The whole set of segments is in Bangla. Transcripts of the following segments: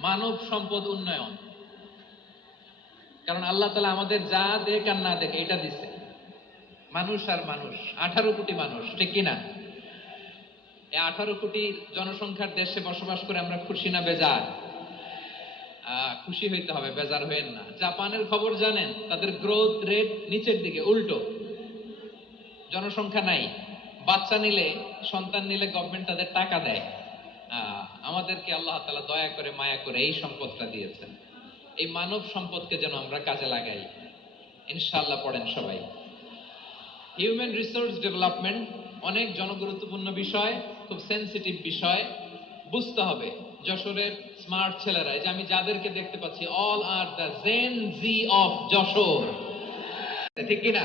মানব সম্পদ উন্নয়ন। কারণ আল্লাহ তালা আমাদের যা দেখ আর না দেখ এটা দিছে। মানুষ আর মানুষ, আঠারো কোটি মানুষ, ঠিক কিনা? এই আঠারো কোটি জনসংখ্যার দেশে বসবাস করে আমরা খুশি না বেজার? খুশি হইতে হবে, বেজার হইেন না। জাপানের খবর জানেন, তাদের গ্রোথ রেট নিচের দিকে, উল্টো। জনসংখ্যা নাই। বাচ্চা নিলে, সন্তান নিলে গভর্নমেন্ট তাদের টাকা দেয়। আমাদেরকে আল্লাহ তালা দয়া করে, মায়া করে এই সম্পদটা দিয়েছেন। এই মানব সম্পদকে যেন আমরা কাজে লাগাই। ইনশাআল্লাহ পড়েন সবাই। হিউম্যান রিসোর্স ডেভেলপমেন্ট অনেক জনগুরুত্বপূর্ণ বিষয়, খুব সেনসিটিভ বিষয়। বুঝতে হবে যশোরের স্মার্ট ছেলেরা যে আমি যাদেরকে দেখতে পাচ্ছি all are the Gen Z of Jessore. ঠিক কিনা?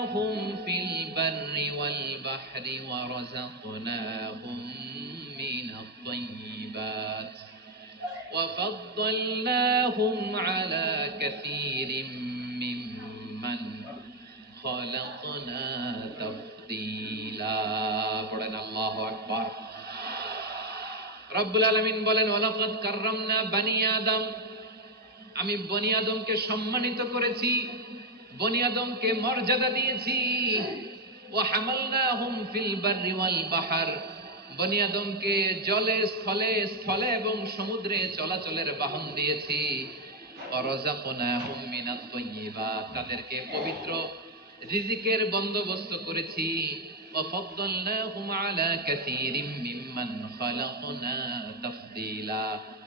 وحملناهم في البر والبحر ورزقناهم من الطيبات وفضلناهم على كثير ممن خلقنا تفضيلا পড়েন আল্লাহু আকবার রব্বুল আলামিন বলেন ওয়ালাকাদ কাররামনা বানি আদম আমি বনি আদমকে সম্মানিত করেছি বনি আদমকে মর্যাদা দিয়েছি ও হামালনাহুম ফিল বাররি ওয়াল বাহার বনি আদমকে জলে স্থলে স্থলে এবং সমুদ্রে চলাচলের বাহন দিয়েছি অরজাকনাহুম মিনাত তাইয়্যিবাত তাদেরকে পবিত্র রিজিকের বন্দোবস্ত করেছি وفضلناهم على كثير ممن خلقنا تفضيلا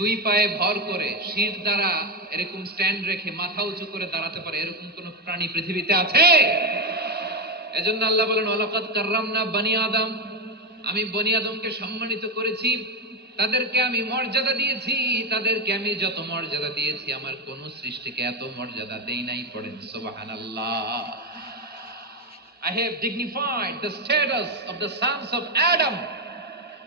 দুই পায়ে ভর করে শির দ্বারা এরকম স্ট্যান্ড রেখে মাথা উঁচু করে দাঁড়াতে পারে, এরকম কোন প্রাণী পৃথিবীতে আছে? এজন্য আল্লাহ বলেন, ওয়ালাকাদ কাররামনা বানি আদম। আমি বনি আদমকে সম্মানিত করেছি, তাদেরকে আমি মর্যাদা দিয়েছি, তাদেরকে আমি যত মর্যাদা দিয়েছি, আমার কোন সৃষ্টিকে এত মর্যাদা দেই নাই, পড়েন সুবহানাল্লাহ। I have dignified the status of the sons of Adam.